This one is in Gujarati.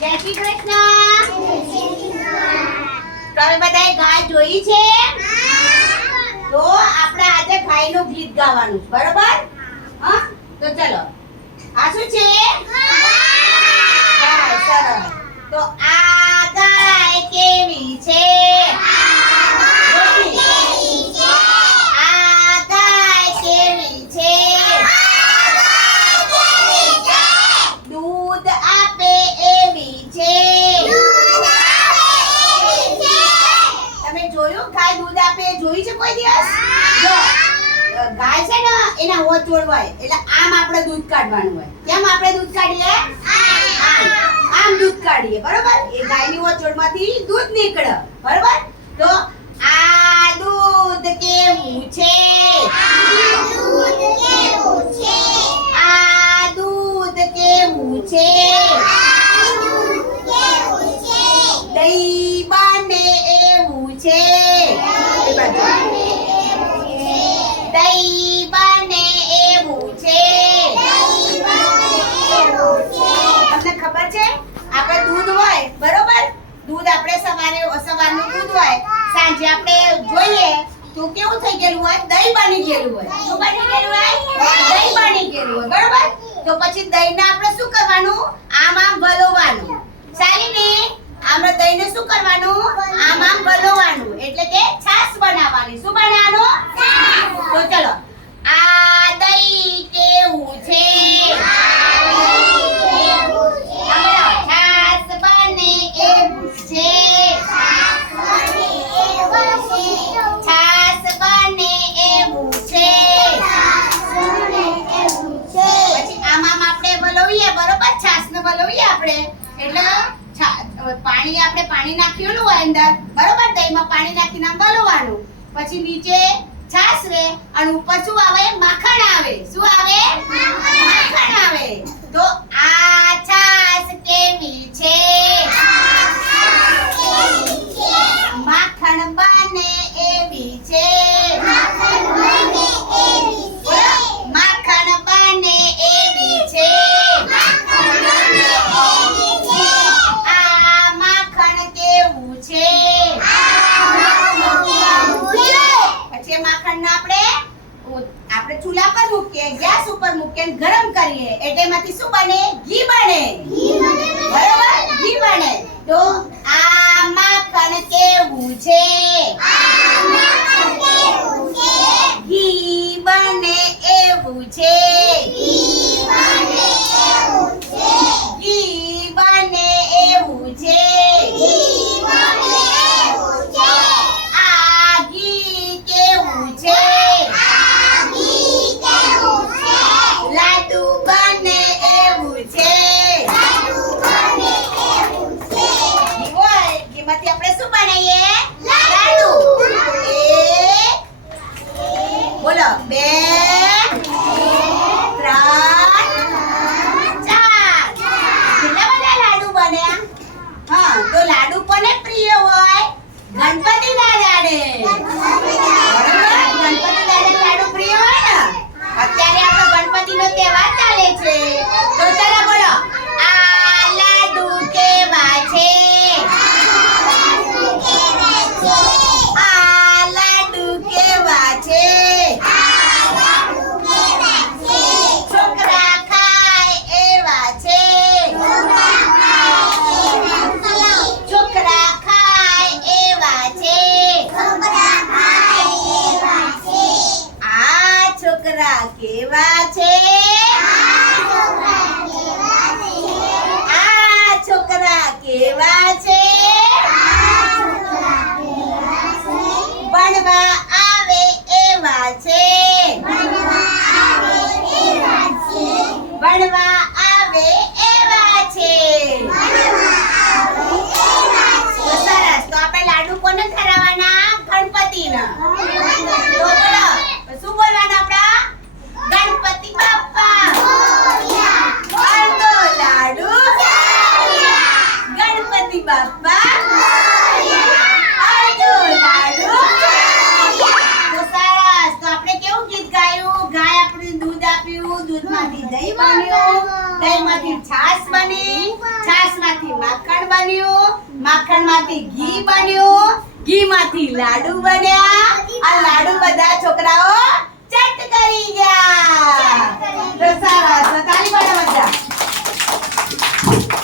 જય શ્રી કૃષ્ણ. તમે બધાએ ગાય જોઈ છે? તો આપણે આજે ગાયનું ગીત ગાવાનું છે, બરોબર? હા, તો ચલો. આ શું છે? ગાય. સરસ. તો આ ગાય કેવી છે? આ ગાય કેવી છે? દૂધ આપે એવી છે. તમે જોયું ગાય દૂધ આપે જોઈ છે કોઈ દિવસ? જો ગાય છે ને એના હોજ જોડવાય એટલે આમ આપણે દૂધ કાઢવાનું હોય. કેમ આપણે દૂધ કાઢીએ? આમ દૂધ કાઢીએ, બરોબર? એ ગાયની હોજ જોડમાંથી દૂધ નીકળે, બરોબર? તો આ દૂધ કેવું છે? આ દૂધ કેવું છે? દહીં બને એવું છે. દહીં બને એવું છે. તમને ખબર છે આપણે દૂધ હોય, બરોબર? દૂધ આપણે સવારનું દૂધ હોય, સાંજે આપણે જોઈએ તો કેવું થઈ ગયેલું હોય? દહીં બની ગયેલું હોય. શું બની ગયેલું હોય? દહીં બની ગયેલું હોય, બરોબર? તો પછી દહીંને આપણે શું કરવાનું? આમ વલોવાનું. ચાલીને આપણે દહીંને શું કરવાનું? આમ વલોવાનું, એટલે કે છાશ બનાવવાની. શું બનાવવાનું? તો ચલો. આ દહીં કેવું છે? છાશ બને એવું છે. છાશ બને એવું છે. પછી આમ આપણે વલોવીએ, બરોબર? છાશને વલોવીએ આપણે એટલે પાણી નાખ્યું હોય અંદર, બરોબર? દહીંમાં પાણી નાખીને આમ વલોવાનું. પછી નીચે છાશ રે અને ઉપર શું આવે? માખણ આવે. શું આવે? માખણ આવે. તો આ છાશ કેવી છે? માખણ બને એવી છે. માખણ બને એવી છે. આ માખણ કેવું છે? પછી માખણને આપણે ચૂલા પર મૂકીએ, ગેસ ઉપર મૂકીએ, ગરમ કરીએ એટલે એમાંથી શું બને? ઘી બને. બરોબર? ઘી બને. તો આ માખણ કેવું છે? ઘી બને એવું છે. ઘી બને એવું છે. આ ઘી કેવું છે? લાડુ બને એવું બન્યું, માખણમાંથી ઘી બન્યું, ઘીમાંથી લાડુ બન્યા